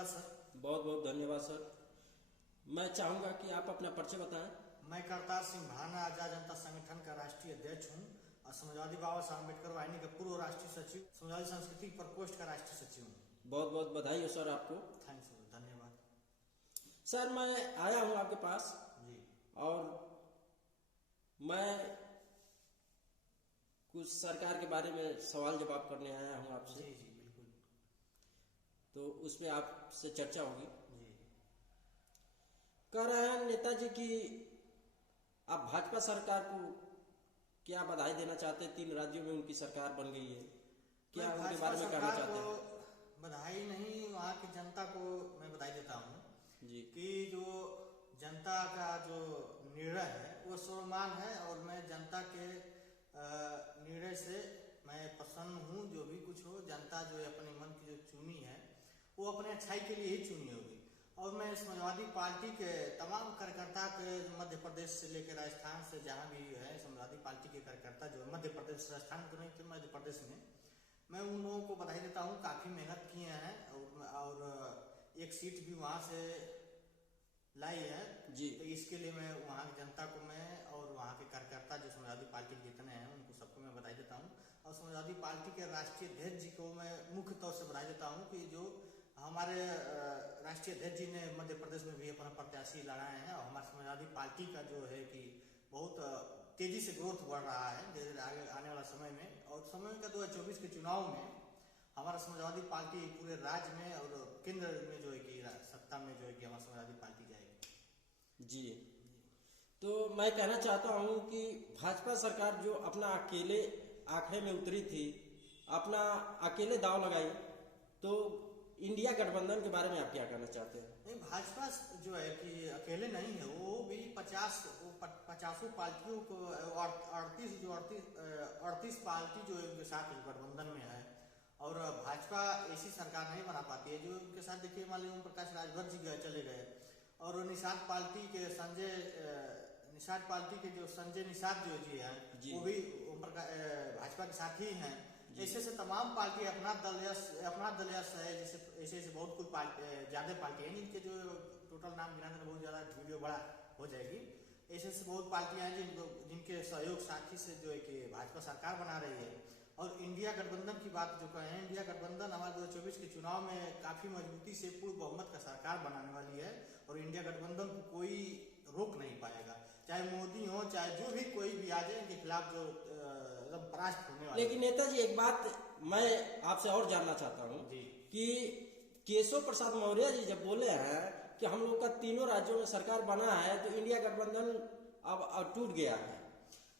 धन्यवाद सर। बहुत बहुत धन्यवाद सर। मैं चाहूंगा कि आप अपना परिचय बताएं। मैं करतार सिंह भाना आजाद जनता संगठन का राष्ट्रीय अध्यक्ष हूँ और समाजवादी बाबा साहब अम्बेडकर वाहिनी का पूर्व राष्ट्रीय सचिव, समाजवादी सांस्कृतिक प्रकोष्ठ का राष्ट्रीय सचिव हूँ। बहुत बहुत बधाई हो सर आपको। थैंक्स सर, धन्यवाद सर। मैं आया हूँ आपके पास जी, और मैं कुछ सरकार के बारे में सवाल जवाब करने आया हूँ आपसे। जी जी बिल्कुल। तो उसमें आपसे चर्चा होगी। जी, कह रहे हैं नेताजी कि आप भाजपा सरकार को क्या बधाई देना चाहते हैं? 3 राज्यों में उनकी सरकार बन गई है, क्या मैं उनके भाजपा बारे में कहना सरकार चाहते हैं? को बधाई नहीं, वहाँ की जनता को मैं बधाई देता हूँ जी कि जो जनता का जो निर्णय है वो सर्वमान्य है और मैं जनता के निर्णय से मैं प्रसन्न हूँ। जो भी कुछ हो, जनता जो है अपने मन की जो चुनी है वो अपने अच्छाई के लिए ही चुनी होगी। और मैं समाजवादी पार्टी के तमाम कार्यकर्ता के मध्य प्रदेश से लेकर राजस्थान से जहाँ भी है समाजवादी पार्टी के कार्यकर्ता जो मध्य प्रदेश, राजस्थान तो नहीं थे, मध्य प्रदेश में, मैं उन लोगों को बधाई देता हूँ। काफी मेहनत किए हैं और एक सीट भी वहाँ से लाई है जी तो इसके लिए मैं वहाँ की जनता को मैं और वहाँ के कार्यकर्ता जो समाजवादी पार्टी के जितने हैं उनको सबको मैं बधाई देता हूँ। और समाजवादी पार्टी के राष्ट्रीय अध्यक्ष जी को मैं मुख्य तौर से बधाई देता हूँ कि जो हमारे राष्ट्रीय अध्यक्ष जी ने मध्य प्रदेश में भी अपना प्रत्याशी लड़ाए हैं और हमारे समाजवादी पार्टी का जो है कि बहुत तेजी से ग्रोथ बढ़ रहा है धीरे धीरे आगे आने वाला समय में। और समय का 2024 के चुनाव में हमारा समाजवादी पार्टी पूरे राज्य में और केंद्र में जो है कि सत्ता में जो है कि हमारी समाजवादी पार्टी जाएगी। जी। तो मैं कहना चाहता हूँ कि भाजपा सरकार जो अपना अकेले आंकड़े में उतरी थी, अपना अकेले दांव लगाई, तो इंडिया गठबंधन के बारे में आप क्या कहना चाहते हैं? नहीं, भाजपा जो है कि अकेले नहीं है, वो भी 50 पार्टियों को 38 पार्टी जो है उनके साथ गठबंधन में है और भाजपा ऐसी सरकार नहीं बना पाती है जो उनके साथ। देखिए मान लीजिए ओम प्रकाश राजभर जी चले गए और निषाद पार्टी के जो संजय निषाद जो जी हैं वो भी भाजपा के साथ ही हैं। ऐसे से तमाम पार्टी अपना दल यश है, जैसे ऐसे बहुत कुछ ज्यादा पार्टी है जिनके जो टोटल नाम गिनाने में बहुत ज्यादा वीडियो बड़ा हो जाएगी। ऐसे से बहुत पार्टियां हैं जिनके सहयोग साथी से जो है कि भाजपा सरकार बना रही है। और इंडिया गठबंधन की बात जो कहें, इंडिया गठबंधन हमारे 2024 के चुनाव में काफी मजबूती से पूर्ण बहुमत का सरकार बनाने वाली है और इंडिया गठबंधन को कोई रोक नहीं पाएगा, चाहे मोदी हो चाहे जो भी कोई भी आ जाए, इनके खिलाफ जो परास्त होने वाले। लेकिन नेताजी एक बात मैं आपसे और जानना चाहता हूँ कि केशव प्रसाद मौर्य जी जब बोले हैं कि हम लोग का 3 राज्यों में सरकार बना है तो इंडिया गठबंधन अब टूट गया है,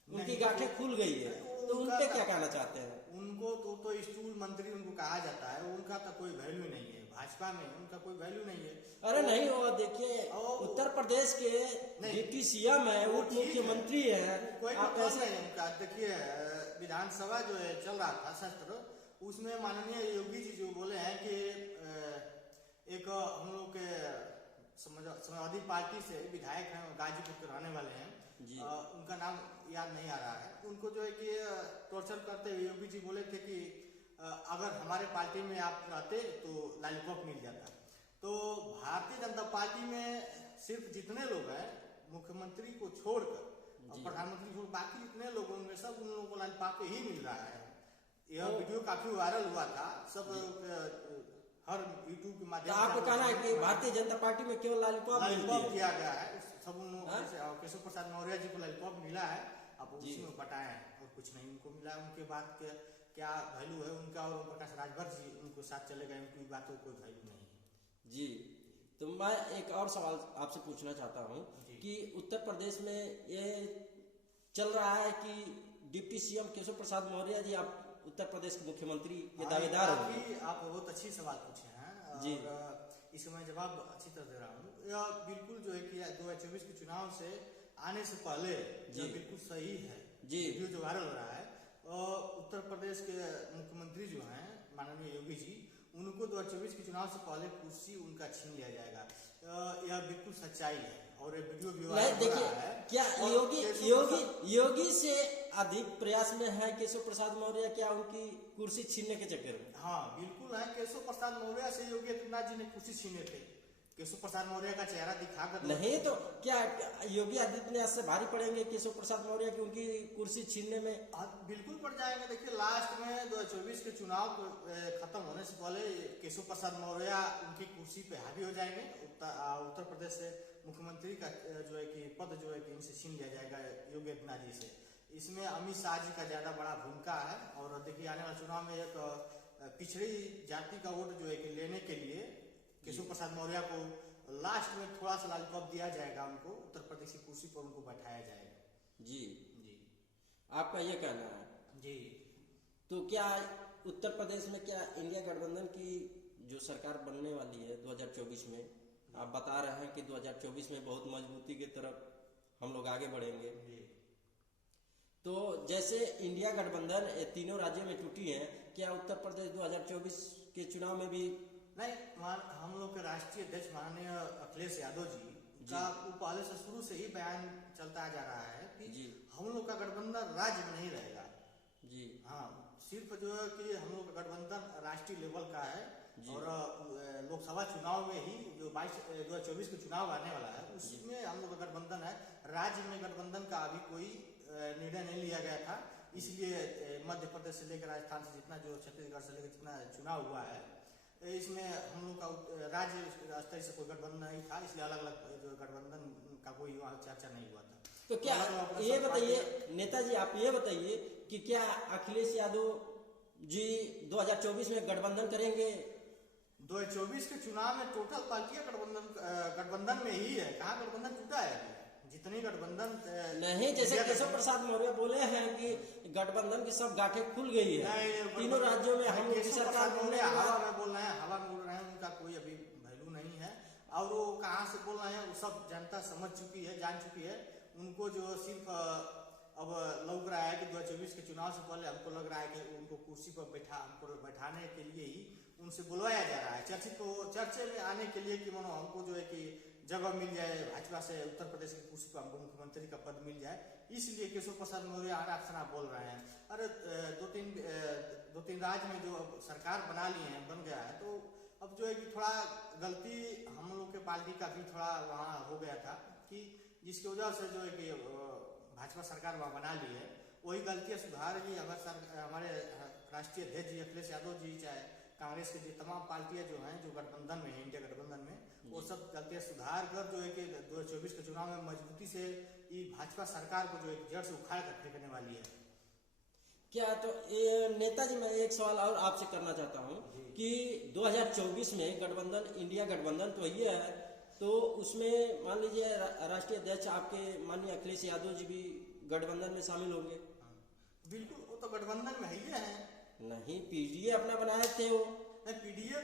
उनकी गांठें खुल गई है, तो उन पे क्या कहना चाहते हैं? उनको तो स्टूल मंत्री उनको कहा जाता है, उनका तो कोई वैल्यू नहीं है भाजपा में, उनका कोई वैल्यू नहीं है। अरे नहीं हो, देखिए उत्तर प्रदेश के डिप्टी सीएम है, उप मुख्यमंत्री है, कोई मतलब नहीं उनका। देखिए विधानसभा जो है चल रहा था सत्र, उसमें माननीय योगी जी जो बोले हैं कि एक हम लोग के समाजवादी पार्टी से विधायक हैं, गाजीपुर के रहने वाले हैं, उनका नाम याद नहीं आ रहा है, उनको जो है कि टॉर्चर करते हुए योगी जी बोले थे कि अगर हमारे पार्टी में आप रहते तो लॉलीपॉप मिल जाता। तो भारतीय जनता पार्टी में सिर्फ जितने लोग हैं मुख्यमंत्री को छोड़कर और प्रधानमंत्री को, बाकी जितने लोग होंगे सब उन लोगों को लॉलीपॉप ही मिल रहा है। यह वीडियो काफी वायरल हुआ था, सब हर यूट्यूब के माध्यम से। आपको कहना है कि भारतीय जनता पार्टी में केवल लॉलीपॉप किया गया है, सब उन लोगों को केशव प्रसाद मौर्य जी को लॉलीपॉप मिला है, अब उसी में बताए और कुछ नहीं उनको मिला। उनके बाद के क्या वैल्यू है उनका, और ओम प्रकाश राजभर जी उनको साथ चले गए, उनकी बातों को कोई वैल्यू नहीं है। जी। तो मैं एक और सवाल आपसे पूछना चाहता हूँ कि उत्तर प्रदेश में ये चल रहा है कि डिप्टी सीएम केशव प्रसाद मौर्य जी आप उत्तर प्रदेश के मुख्यमंत्री के दावेदार होंगे। आप बहुत अच्छी सवाल पूछे हैं जी। और इसका मैं जवाब अच्छी तरह दे रहा हूँ। यह बिल्कुल जो है कि 2024 के चुनाव से आने से पहले जो बिल्कुल सही है जी, वीडियो जो वायरल हो रहा है। उत्तर प्रदेश के मुख्यमंत्री जो हैं माननीय योगी जी, उनको 2024 के चुनाव से पहले कुर्सी उनका छीन लिया जाएगा। यह बिल्कुल सच्चाई है और ये वीडियो भी नहीं, देखिए क्या योगी से अधिक प्रयास में है केशव प्रसाद मौर्य, क्या उनकी कुर्सी छीनने के चक्कर में? हाँ बिल्कुल है। केशव प्रसाद मौर्य से योगी आदित्यनाथ जी ने कुर्सी छीने थे। केशव प्रसाद मौर्य का चेहरा दिखाकर नहीं, तो क्या योगी आदित्यनाथ से भारी पड़ेंगे केशव प्रसाद मौर्य की उनकी कुर्सी छीनने में? बिल्कुल पड़ जाएंगे। देखिए लास्ट में 2024 के चुनाव खत्म होने से पहले केशव प्रसाद मौर्य उनकी कुर्सी पे हावी हो जाएंगे। उत्तर प्रदेश से मुख्यमंत्री का जो है कि पद जो है कि इनसे छीन लिया जाएगा योगी आदित्यनाथ जी से। इसमें अमित शाह जी का ज्यादा बड़ा भूमिका है। और देखिए आने वाले चुनाव में एक पिछड़ी जाति का वोट जो है कि लेने के लिए केशव प्रसाद मौर्य को लास्ट में थोड़ा सा लॉलीपॉप दिया जाएगा, उनको उत्तर प्रदेश की कुर्सी पर उनको बैठाया जाएगा। जी जी, आपका ये कहना है जी। तो क्या उत्तर प्रदेश में क्या इंडिया गठबंधन की जो सरकार बनने वाली है 2024 में, आप बता रहे हैं कि 2024 में बहुत मजबूती की तरफ हम लोग आगे बढ़ेंगे, तो जैसे इंडिया गठबंधन तीनों राज्यों में टूटी है, क्या उत्तर प्रदेश 2024 के चुनाव में भी नहीं? हम लोग के राष्ट्रीय अध्यक्ष माननीय अखिलेश यादव जी का पहले से शुरू से ही बयान चलता जा रहा है कि हम लोग का गठबंधन राज्य में नहीं रहेगा। जी हाँ, सिर्फ जो है कि हम लोग का गठबंधन राष्ट्रीय लेवल का है। और लोकसभा चुनाव में ही जो 2024 के चुनाव आने वाला है उसमें हम लोग का गठबंधन है। राज्य में गठबंधन का अभी कोई निर्णय नहीं लिया गया था, इसलिए मध्य प्रदेश से लेकर राजस्थान से जितना जो छत्तीसगढ़ से लेकर जितना चुनाव हुआ है इसमें हम लोग का राज्य स्तर से कोई गठबंधन नहीं था, इसलिए अलग अलग जो गठबंधन का कोई वहाँ चर्चा नहीं हुआ था। तो क्या ये बताइए नेताजी, आप ये बताइए कि क्या अखिलेश यादव जी 2024 में गठबंधन करेंगे? 2024 के चुनाव में टोटल पार्टियां गठबंधन में ही है। कहाँ गठबंधन टूटा है? जितनी गठबंधन नहीं, जैसे केशव प्रसाद मौर्य बोले हैं कि गठबंधन की सब गांठें खुल गई है तीनों राज्यों में। हम लोग की सरकार हवा में बोल रहे हैं, हवा में बोल रहे हैं, उनका कोई अभी वैल्यू नहीं है। और वो कहाँ से बोल रहे हैं वो सब जनता समझ चुकी है, जान चुकी है। उनको जो सिर्फ अब लग रहा है कि 2024 के चुनाव से पहले हमको लग रहा है कि उनको कुर्सी पर बैठाने के लिए ही उनसे बुलवाया जा रहा है, चर्चे में आने के लिए कि मानो हमको जो है कि जगह मिल जाए भाजपा से, उत्तर प्रदेश की कुर्सी पर हमको मुख्यमंत्री का पद मिल जाए, इसलिए केशव प्रसाद मौर्य आना बोल रहे हैं। अरे दो तीन राज्य में जो सरकार बना लिए हैं, बन गया है, तो अब जो है कि थोड़ा गलती हम लोग के पार्टी का भी थोड़ा वहाँ हो गया था कि जिसकी वजह से जो है कि भाजपा सरकार वहाँ बना ली है, वही गलतियाँ सुधारेगी हमारे राष्ट्रीय अध्यक्ष जी अखिलेश यादव जी, चाहे कांग्रेस के जो तमाम पार्टियां जो हैं जो गठबंधन में है, इंडिया गठबंधन में, वो सब गलतियां सुधार कर जो है कि 2024 के चुनाव में मजबूती से ये भाजपा सरकार को जो है जड़ से उखाड़ कर फेंकने वाली है। क्या तो नेताजी, मैं एक सवाल और आपसे करना चाहता हूँ कि 2024 में गठबंधन, इंडिया गठबंधन तो ये है, तो उसमें मान लीजिए राष्ट्रीय अध्यक्ष आपके माननीय अखिलेश यादव जी भी गठबंधन में शामिल होंगे? बिल्कुल, वो तो गठबंधन में ही है। नहीं, पीडीए अपना बनाए थे, वो पीडीए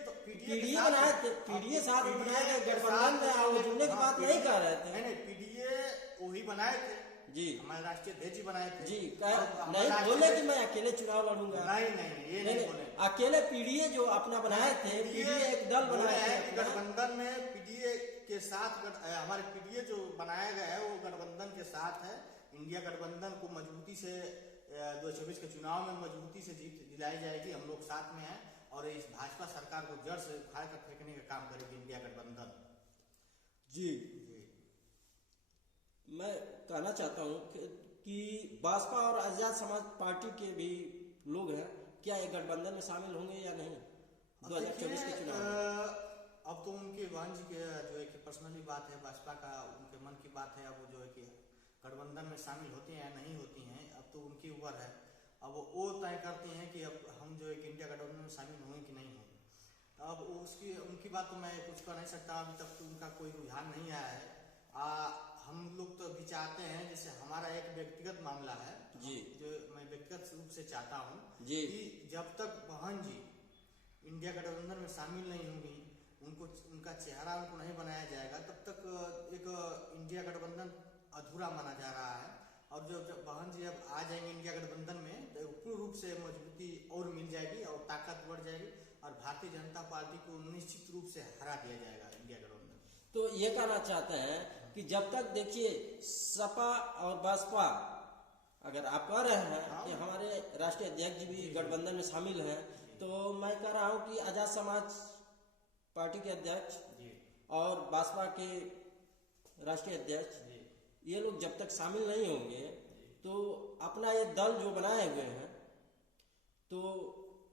बनाए थे, पीडीए साथ में बनाए थे, गठबंधन में जुड़ने की बात नहीं कर रहे थे। नहीं, पीडीए वही बनाए थे जी, हमारे राष्ट्रीय अध्यक्ष जी बनाए थे जी। नहीं बोले कि मैं अकेले चुनाव लड़ूंगा, नहीं, ये नहीं बोले। अकेले पीडीए जो अपना बनाए थे, पीडीए एक दल बनाए थे गठबंधन में। पीडीए के साथ हमारे पीडीए जो बनाया गया है वो गठबंधन के साथ है। इंडिया गठबंधन को मजबूती से 2024 के चुनाव में मजबूती से जीत दिलाई जाएगी। हम लोग साथ में हैं और इस भाजपा सरकार को जड़ से उखाड़ कर फेंकने का काम करेगी इंडिया गठबंधन। जी, मैं कहना चाहता हूँ कि भाजपा और आजाद समाज पार्टी के भी लोग हैं, क्या ये गठबंधन में शामिल होंगे या नहीं 2024 के चुनाव में? अब तो उनके बहन जी के जो है कि पर्सनली बात है, भाजपा का उनके मन की बात है। अब वो जो है कि गठबंधन में शामिल होती हैं या नहीं होती हैं, अब तो उनकी ऊपर है। अब वो तय करती हैं कि अब हम जो है कि इंडिया गठबंधन में शामिल होंगे कि नहीं होंगे। अब उनकी बात तो मैं कुछ कर नहीं सकता, अभी तक तो उनका कोई रुझान नहीं आया है। हम लोग तो भी चाहते हैं, जैसे हमारा एक व्यक्तिगत मामला है जी, जो मैं व्यक्तिगत रूप से चाहता हूँ कि जब तक बहन जी इंडिया गठबंधन में शामिल नहीं होंगी, उनका चेहरा उनको नहीं बनाया जाएगा, तब तक एक इंडिया गठबंधन अधूरा माना जा रहा है। और जब बहन जी अब आ जाएंगे इंडिया गठबंधन में, तो पूर्ण रूप से मजबूती और मिल जाएगी और ताकत बढ़ जाएगी और भारतीय जनता पार्टी को निश्चित रूप से हरा दिया जाएगा इंडिया गठबंधन। तो ये कहना चाहते हैं कि जब तक देखिए सपा और बसपा, अगर आप कह रहे हैं कि हमारे राष्ट्रीय अध्यक्ष जी भी गठबंधन में शामिल हैं, तो मैं कह रहा हूं कि आजाद समाज पार्टी के अध्यक्ष और बसपा के राष्ट्रीय अध्यक्ष ये लोग जब तक शामिल नहीं होंगे तो अपना ये दल जो बनाए हुए हैं तो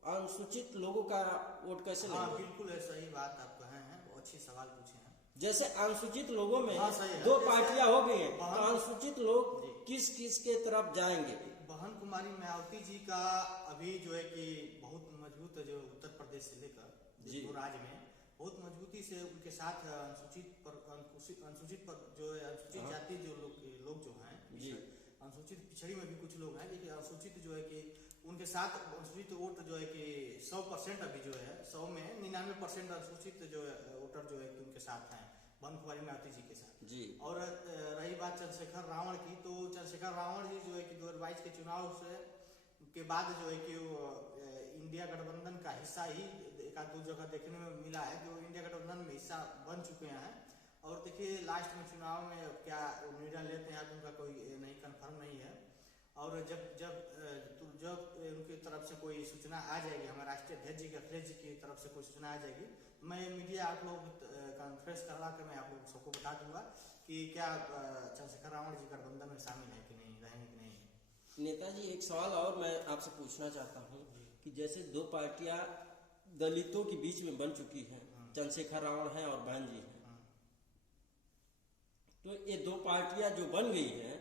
अनुसूचित लोगों का वोट कैसे हाँ, लेंगे? बिल्कुल है, सही बात आप कहे हैं, वो अच्छी सवाल पूछे हैं। जैसे अनुसूचित लोगों में हाँ, सही है। दो जैसे पार्टियां हो गई हैं, तो बहन- अनुसूचित लोग किस किस के तरफ जाएंगे? बहन कुमारी मायावती जी का अभी जो है कि बहुत मजबूत है, जो उत्तर प्रदेश से लेकर जी। दो राज्य में बहुत मजबूती से उनके साथ अनुसूचित पर जो है अनुसूचित जाति जो लोग जो हैं, जी। अनुसूचित पिछड़ी में भी कुछ लोग हैं, लेकिन अनुसूचित जो है कि उनके साथ अनुसूचित वोट जो है कि 100% अभी जो है 100 में 99% अनुसूचित जो है वोटर जो है कि उनके साथ हैं बहन कुमारी मायावती जी के साथ जी। और रही बात चंद्रशेखर रावण की, तो चंद्रशेखर रावण जी जो है कि 2022 के चुनाव से के बाद जो है कि वो इंडिया गठबंधन का हिस्सा ही एक आध दो जगह देखने में मिला है, जो इंडिया गठबंधन में हिस्सा बन चुके हैं। और देखिए लास्ट में चुनाव में क्या निर्णय लेते हैं उनका कोई नहीं कंफर्म नहीं है। और जब उनकी तरफ से कोई सूचना आ जाएगी, हमारे राष्ट्रीय अध्यक्ष जी अखिलेश जी की तरफ से कोई सूचना आ जाएगी, मैं मीडिया आप लोग कॉन्फ्रेंस करवा कर मैं आप लोग सबको बता दूंगा कि क्या चंद्रशेखर रावण जी गठबंधन में शामिल है कि नहीं, रहेंगे कि नहीं। नेताजी एक सवाल और मैं आपसे पूछना चाहता हूँ कि जैसे दो पार्टियां दलितों के बीच में बन चुकी हैं, चंद्रशेखर रावण है और बहन जी है, तो ये दो पार्टियां जो बन गई हैं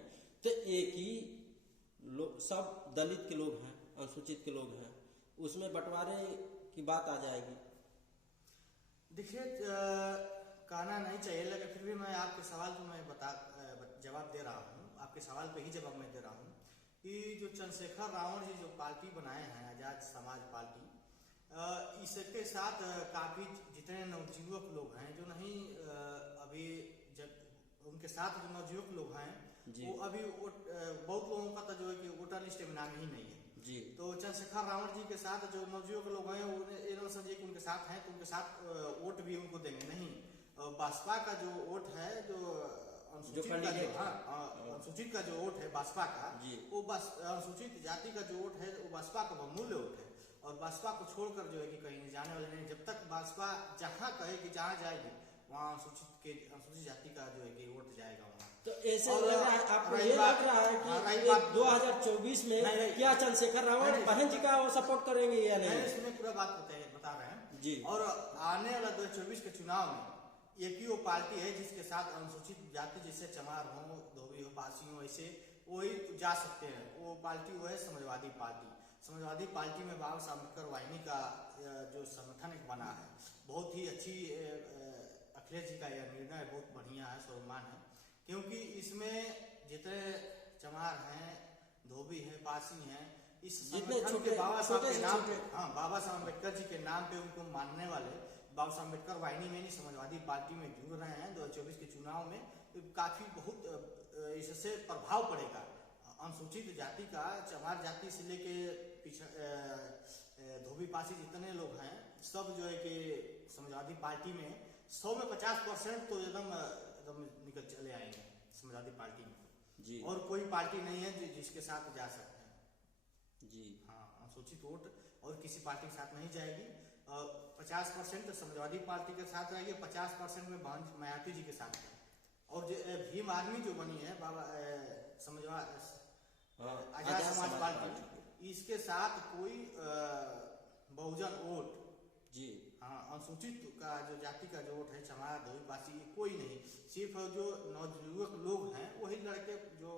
तो एक ही सब दलित के लोग हैं, अनुसूचित के लोग हैं, उसमें बंटवारे की बात आ जाएगी। देखिए कहना नहीं चाहिए, लेकिन फिर भी मैं आपके सवाल को मैं जवाब दे रहा हूँ, आपके सवाल पे ही जवाब मैं दे रहा हूँ कि जो चंद्रशेखर रावण जी जो पार्टी बनाए हैं आजाद समाज पार्टी, इसके साथ काफी जितने नवयुवक लोग हैं जो नहीं अभी जब उनके साथ जो नवयुवक लोग हैं वो अभी बहुत लोगों का तो जो है कि वोटर लिस्ट में नाम ही नहीं है जी। तो चंद्रशेखर रावण जी के साथ जो नवयुवक लोग हैं वो समझिए कि उनके साथ हैं, तो उनके साथ वोट भी उनको देंगे नहीं। बसपा का जो वोट है, जो अनुसूचित का जो वोट है बसपा का, वो अनुसूचित जाति का जो वोट है वो बसपा का बहुमूल्य वोट है और बसपा को छोड़कर जो है कि कहीं जाने वाले नहीं। जब तक बसपा जहाँ कहेगी जहाँ जाएगी वहाँ अनुसूचित जाति का जो है कि वोट जाएगा वहाँ। तो ऐसे लग रहा है, आपको ये लग रहा है कि 2024 में क्या चंद्रशेखर रावण बहन जी का वो सपोर्ट करेंगे या नहीं? इसमें पूरा बात बता रहे हैं जी। और आने वाला 2024 के चुनाव में एक ही वो पार्टी है जिसके साथ अनुसूचित जाति जैसे चमार हो, धोबी हो, पासी हो, ऐसे वही जा सकते हैं। वो पार्टी वो है समाजवादी पार्टी। समाजवादी पार्टी में बाबा साहब अम्बेडकर वाहिनी का जो संगठन एक बना है, बहुत ही अच्छी अखिलेश जी का यह निर्णय बहुत बढ़िया है, स्वाभिमान है, क्योंकि इसमें जितने चमार हैं, धोबी हैं, पासी हैं, इस संगठन के बाबा साहब के नाम पे, हाँ, बाबा साहब अम्बेडकर जी के नाम पे उनको मानने वाले बाबा साहब अम्बेडकर वाहिनी में नहीं समाजवादी पार्टी में जुड़ रहे हैं। 2024 के चुनाव में काफी बहुत इससे प्रभाव पड़ेगा अनुसूचित जाति का। चमार जाति से लेके धोबी पासी जितने लोग हैं सब जो है कि समाजवादी पार्टी में 100 में 50% तो एकदम निकल चले आएंगे समाजवादी पार्टी में जी। और कोई पार्टी नहीं है जिसके साथ जा सकते हैं जी। हाँ, अनुसूचित वोट और किसी पार्टी के साथ नहीं जाएगी। 50% समाजवादी पार्टी के साथ रहेगी, 50% में बहन मायावती जी के साथ है। और जो भीम आर्मी जो बनी है बाबा आजाद समाज पार्टी, इसके साथ कोई बहुजन वोट जी, हाँ, अनुसूचित का जो जाति का जो वोट है चमार, धोबी, पासी, कोई नहीं, सिर्फ जो नवयुवक लोग हैं वही लड़के जो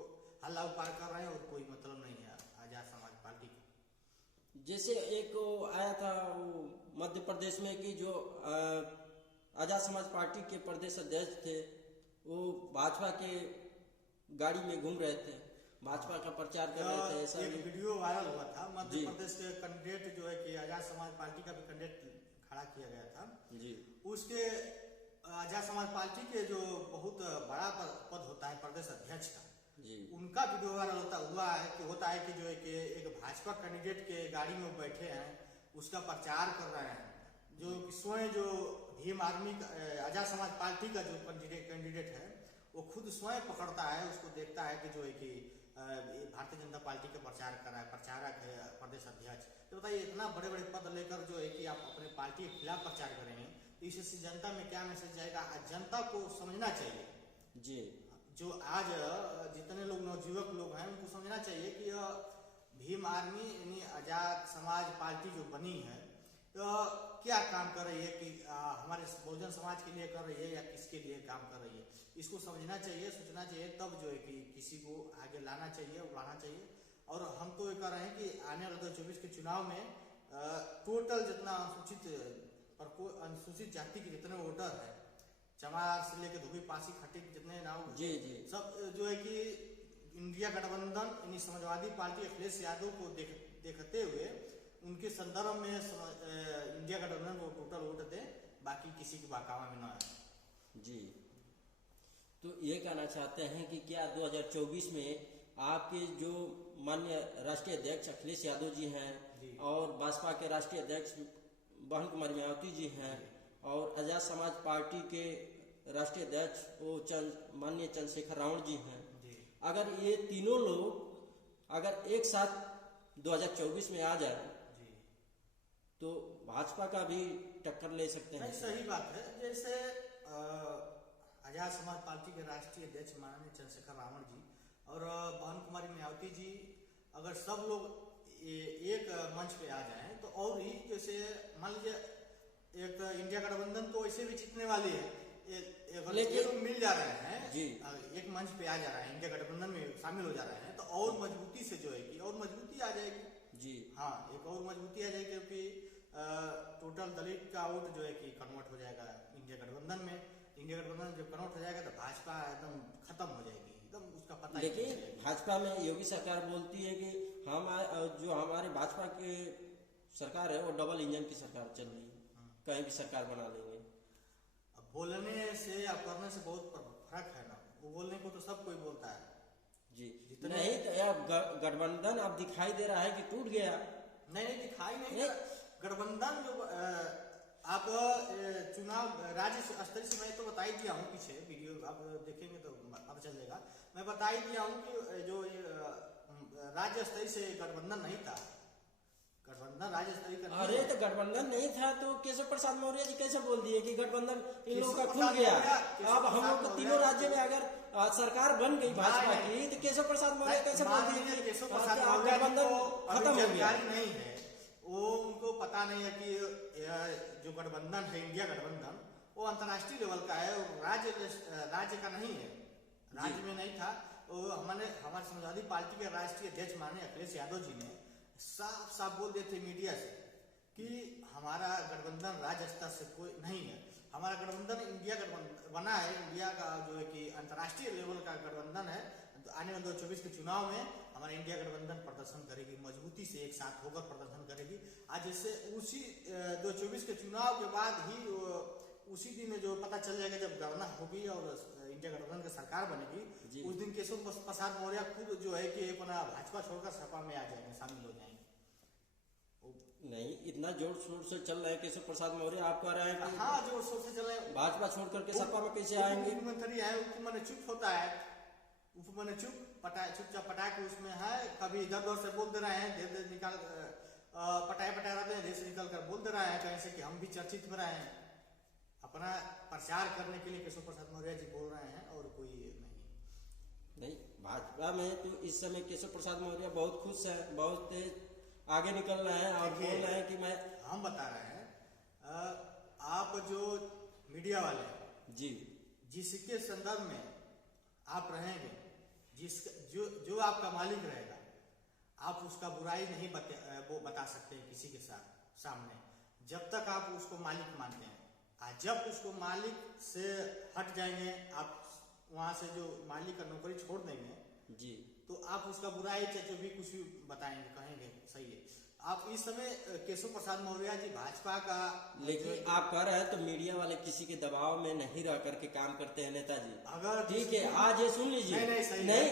हल्ला पार कर रहे हैं और कोई मतलब नहीं है आजाद समाज पार्टी का। जैसे एक आया था वो मध्य प्रदेश में कि जो आजाद समाज पार्टी के प्रदेश अध्यक्ष थे वो भाजपा के गाड़ी में घूम रहे थे, भाजपा का प्रचार कर रहे थे। ऐसा एक वीडियो वायरल हुआ था, मध्य प्रदेश के कैंडिडेट जो है कि आजाद समाज पार्टी का भी कैंडिडेट खड़ा किया गया था जी। उसके आजाद समाज पार्टी के जो बहुत बड़ा पद होता है प्रदेश अध्यक्ष का जी, उनका वीडियो वायरल होता है कि जो है कि एक भाजपा कैंडिडेट के गाड़ी में बैठे हैं, उसका प्रचार कर रहे हैं जो कि स्वयं जो भीम आर्मी आजाद समाज पार्टी का जो कैंडिडेट है वो खुद स्वयं पकड़ता है, उसको देखता है कि जो है कि भारतीय जनता पार्टी का प्रचार कर रहा है, प्रचारक है, प्रदेश अध्यक्ष। तो बताइए इतना बड़े बड़े पद लेकर जो है कि आप अपने पार्टी के खिलाफ प्रचार करेंगे तो इससे जनता में क्या मैसेज जाएगा? जनता को समझना चाहिए जी। जो आज जितने लोग नवयुवक लोग हैं उनको समझना चाहिए कि भीम आर्मी यानी आजाद समाज पार्टी जो बनी है तो क्या काम कर रही है कि हमारे बहुजन समाज के लिए कर रही है या किसके लिए काम कर रही है, इसको समझना चाहिए, सोचना चाहिए, तब जो है कि किसी को आगे लाना चाहिए, उठाना चाहिए। और हम तो ये कह रहे हैं कि आने वाले 2024 के चुनाव में टोटल जितना अनुसूचित जाति के जितने वोटर है, चमार से लेकर धोबी पासी खटीक जितने नाम जी जी सब जो है कि इंडिया गठबंधन यानी समाजवादी पार्टी अखिलेश यादव को देखते हुए उनके संदर्भ में इंडिया गठबंधन को टोटल वोट दे, बाकी किसी के बहकावा में न आए। जी। तो ये कहना चाहते हैं कि क्या 2024 में आपके जो माननीय राष्ट्रीय अध्यक्ष अखिलेश यादव जी हैं और भाजपा के राष्ट्रीय अध्यक्ष बहन कुमारी मायावती जी हैं और आजाद समाज पार्टी के राष्ट्रीय अध्यक्ष वो माननीय चंद्रशेखर रावण जी हैं, अगर ये तीनों लोग अगर एक साथ 2024 में आ जाए तो भाजपा का भी टक्कर ले सकते हैं? सही बात है। जैसे आजाद समाज पार्टी के राष्ट्रीय अध्यक्ष माननीय चंद्रशेखर रावण जी और बहन कुमारी मायावती जी अगर सब लोग एक मंच पे आ जाएं तो और ही जैसे मान लीजिए एक इंडिया गठबंधन तो ऐसे भी जीतने वाली है, लेकिन मिल जा रहे हैं जी, एक मंच पे आ जा रहा है, इंडिया गठबंधन में शामिल हो जा रहे हैं तो और मजबूती से जो है कि और मजबूती आ जाएगी जी। हाँ, एक और मजबूती आ जाएगी क्योंकि टोटल दलित का वोट जो है कि कन्वर्ट हो जाएगा इंडिया गठबंधन में। इंडिया गठबंधन जब कन्वर्ट हो जाएगा तो भाजपा एकदम खत्म हो जाएगी, एकदम उसका पता। लेकिन भाजपा में योगी सरकार बोलती है कि हम जो हमारे भाजपा के सरकार है वो डबल इंजन की सरकार चल रही है, कहीं भी सरकार बना लेंगे। अब बोलने से या करने से बहुत फर्क है ना, वो बोलने को तो सब कोई बोलता है जी, नहीं तो यार गठबंधन अब दिखाई दे रहा है कि टूट गया। नहीं दिखाई नहीं, गठबंधन जो आप चुनाव राज्य स्तरीय से मैं तो बता ही दिया हूँ, पीछे वीडियो आप देखेंगे तो पता चल जाएगा। मैं बता ही दिया हूँ कि जो राज्य स्तरीय से गठबंधन नहीं था, गठबंधन राज्य स्तरीय का। अरे तो गठबंधन नहीं था तो केशव प्रसाद मौर्य जी कैसे बोल दिए कि गठबंधन इन लोगों का खुल गया? अब हम लोग को तीनों राज्य में अगर सरकार बन गई भाजपा की तो केशव प्रसाद मौर्य कैसे बोल दिए कि गठबंधन खत्म हो गया? नहीं है वो, उनको पता नहीं है कि जो गठबंधन है इंडिया गठबंधन वो अंतर्राष्ट्रीय लेवल का है, राज्य का नहीं है, राज्य में नहीं था। हमारे समाजवादी पार्टी के राष्ट्रीय अध्यक्ष माननीय अखिलेश यादव जी ने साफ साफ बोल दिए थे मीडिया से कि हमारा गठबंधन राज्य स्तर से कोई नहीं है, हमारा गठबंधन इंडिया गठबंधन बना है, इंडिया का जो है कि अंतर्राष्ट्रीय लेवल का गठबंधन है। आने वाले 2024 के चुनाव में हमारा इंडिया गठबंधन प्रदर्शन करेगी, मजबूती से एक साथ होकर प्रदर्शन करेगी। आज जैसे उसी 2024 के चुनाव के बाद ही उसी दिन जो पता चल जाएगा जब गणना होगी और इंडिया गठबंधन की सरकार बनेगी, उस दिन केशव प्रसाद मौर्य खुद जो है कि अपना भाजपा छोड़कर सपा में आ जाएंगे, शामिल हो जाएंगे। नहीं, इतना जोर शोर से चल रहा है केशव प्रसाद मौर्य, आप कह रहे हैं कि हाँ जोर शोर से चल रहे हैं, भाजपा छोड़ करके सपा में कैसे आएंगे? मुख्यमंत्री है, उपमन चुप होता है, उपमन चुपचाप पटा के उसमें है, कभी इधर उधर से बोल दे रहे हैं, धीरे निकाल पटाए रहते हैं, धीरे से निकल कर बोल दे रहे हैं कहीं से कि हम भी चर्चित में रहे हैं। अपना प्रचार करने के लिए केशव प्रसाद मौर्य जी बोल रहे हैं और कोई नहीं। भाजपा में तो इस समय केशव प्रसाद मौर्य बहुत खुश है, बहुत तेज आगे निकल रहे हैं और बोल रहे हैं कि मैं, हम बता रहे हैं आप जो मीडिया वाले जी, जिसके संदर्भ में आप रहेंगे, जो आपका मालिक रहेगा, आप उसका बुराई नहीं बता सकते किसी के सामने जब तक आप उसको मालिक मानते हैं। जब उसको मालिक से हट जाएंगे, आप वहां से जो मालिक का नौकरी छोड़ देंगे जी, तो आप उसका बुराई चाहे जो भी कुछ भी बताएंगे, कहेंगे, सही है। आप इस समय केशव प्रसाद मौर्य जी भाजपा का, लेकिन आप कह रहे हैं तो मीडिया वाले किसी के दबाव में नहीं रह करके काम करते हैं नेताजी। अगर ठीक है, आज ये सुन लीजिए। नहीं, सही नहीं,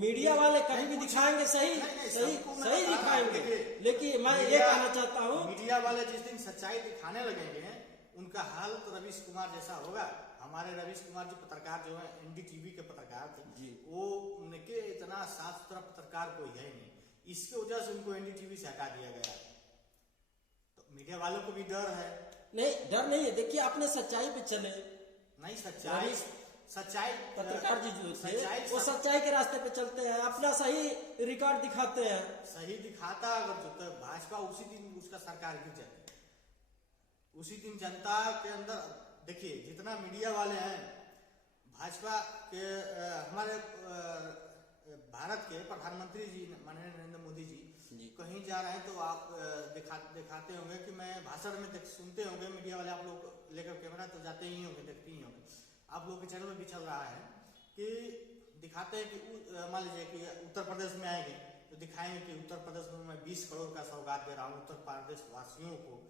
मीडिया वाले कहीं भी दिखाएंगे सही सही सही दिखाएंगे, लेकिन मैं ये कहना चाहता हूँ, मीडिया वाले जिस दिन सच्चाई दिखाने लगेंगे उनका हाल तो रवीश कुमार जैसा होगा। हमारे रवीश कुमार जी पत्रकार जो है, एनडीटीवी के पत्रकार थे, वो उनके इतना साफ सुथरा पत्रकार कोई है नहीं, इसके वजह से उनको एनडीटीवी से हटा दिया गया। तो मीडिया वालों को भी डर है। नहीं, डर नहीं है। देखिए, अपने सच्चाई पे चले। नहीं, सच्चाई पत्रकार जी जो थे वो सच्चाई के रास्ते पे चलते हैं, अपना सही रिकॉर्ड दिखाते हैं। सही दिखाता अगर जो तो भाजपा उसी दिन उसका सरकार गिर जाती, उसी दिन जनता के अंदर। देखिए, जितना मीडिया वाले हैं भाजपा के, हमारे भारत के प्रधानमंत्री जी माननीय नरेंद्र मोदी जी कहीं जा रहे हैं तो आप दिखाते होंगे कि मैं भाषण में सुनते होंगे, मीडिया वाले आप लोग लेकर कैमरा तो जाते ही होंगे, देखते ही होंगे। आप लोग के चैनल में भी चल रहा है कि दिखाते हैं कि मान लीजिए कि उत्तर प्रदेश में आएंगे तो दिखाएंगे कि उत्तर प्रदेश में मैं 20 करोड़ का सौगात दे रहा हूँ उत्तर प्रदेश वासियों को।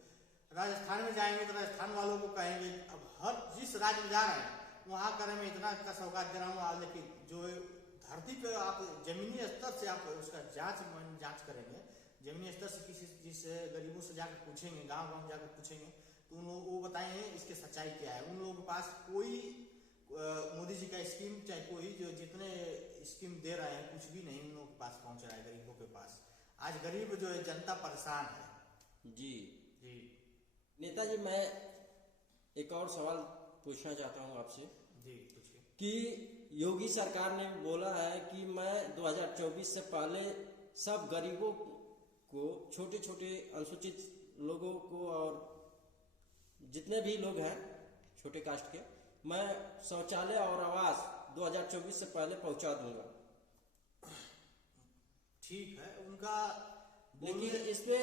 राजस्थान में जाएंगे तो राजस्थान वालों को कहेंगे, अब हर जिस राज्य में जा रहे हैं वहाँ करें मैं इतना का सौगात दे रहा हूँ। लेकिन जो धरती पे आप जमीनी स्तर से आप उसका जांच करेंगे, जमीनी स्तर से किसी जिस गरीबों से जाकर पूछेंगे, गांव गांव जाकर पूछेंगे तो उन लोग वो बताएंगे इसके सच्चाई क्या है। उन लोगों के पास कोई मोदी जी का स्कीम चाहे कोई जो जितने स्कीम दे रहे हैं कुछ भी नहीं उन लोगों के पास पहुंच रहा है, गरीबों के पास। आज गरीब जो है जनता परेशान है। जी जी नेताजी, मैं एक और सवाल पूछना चाहता हूँ आपसे। जी पूछिए। कि योगी सरकार ने बोला है कि मैं 2024 से पहले सब गरीबों को, छोटे छोटे अनुसूचित लोगों को और जितने भी लोग हैं छोटे कास्ट के, मैं शौचालय और आवास 2024 से पहले पहुंचा दूंगा। ठीक है उनका, लेकिन इस पे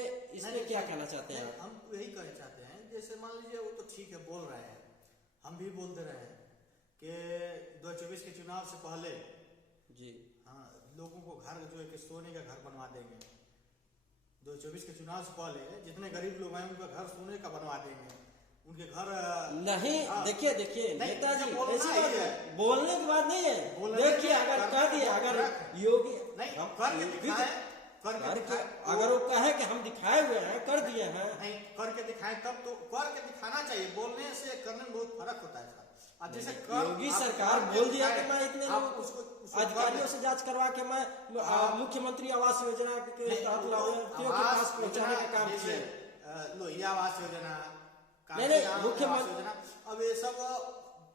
क्या कहना चाहते हैं? हम यही कहना चाहते हैं, जैसे मान लीजिए वो तो ठीक है बोल रहे हैं, हम भी बोलते रहे हैं कि 2024 के चुनाव से पहले जी हाँ लोगों को घर जो है कि सोने का घर बनवा देंगे। 2024 के चुनाव से पहले जितने गरीब लोग हैं उनका घर सोने का बनवा देंगे, उनके घर नहीं। देखिए नेताजी, ऐसी बात है, बोलने की बात नहीं है। देखिए, अगर कह दिया, अगर योगी अगर वो कहे कि हम दिखाए हुए हैं, कर दिए हैं, नहीं करके दिखाए तब तो करके दिखाना चाहिए। बोलने से करने में बहुत फर्क होता है। अब जैसे योगी सरकार बोल दिया कि मैं इतने अधिकारियों से जांच करवा के मैं मुख्यमंत्री आवास योजना के तहत लाभार्थियों के पास पहुंचाने का काम किया। लोहिया आवास योजना, मुख्यमंत्री योजना, अब ये सब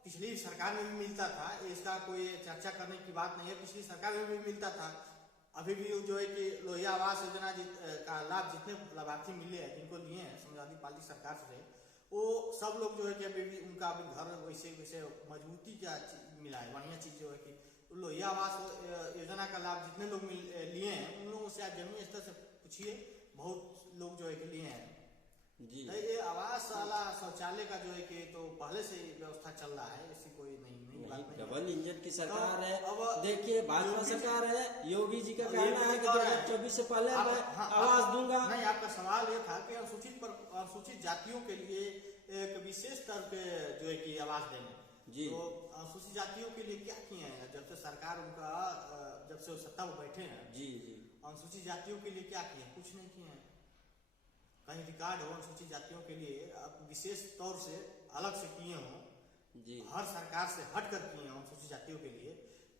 पिछली सरकार में भी मिलता था, इसका कोई चर्चा करने की बात नहीं है। पिछली सरकार में भी मिलता था, अभी भी जो है कि लोहिया आवास योजना का लाभ जितने लाभार्थी मिले हैं, जिनको लिए हैं समाजवादी पार्टी सरकार से, वो सब लोग जो है कि अभी भी उनका अभी घर वैसे मजबूती क्या मिला है, बढ़िया चीज जो है कि लोहिया आवास योजना का लाभ जितने लोग लिए हैं उन लोगों से आप जमीनी स्तर से पूछिए, बहुत लोग जो है कि लिए हैं। जी ये आवास वाला शौचालय का जो है कि तो पहले से व्यवस्था चल रहा है, ऐसी कोई नहीं डबल इंजन की सरकार है। देखिए, भाजपा सरकार है, योगी जी का कहना है कि 2024 से पहले मैं आवास दूंगा। नहीं, आपका सवाल ये था कि अनुसूचित जातियों के लिए एक विशेष स्तर पे जो है कि आवास देंगे। जी तो अनुसूचित जातियों के लिए क्या किए हैं जब से सरकार उनका जब से सत्ता में बैठे हैं? जी अनुसूचित जातियों के लिए क्या किए? कुछ नहीं किए हैं। कहीं रिकॉर्ड हो अनुसूचित जातियों के लिए आप विशेष तौर से अलग से किए हों जी, हर सरकार से हट कर किए हों अनुसूचित जातियों के लिए,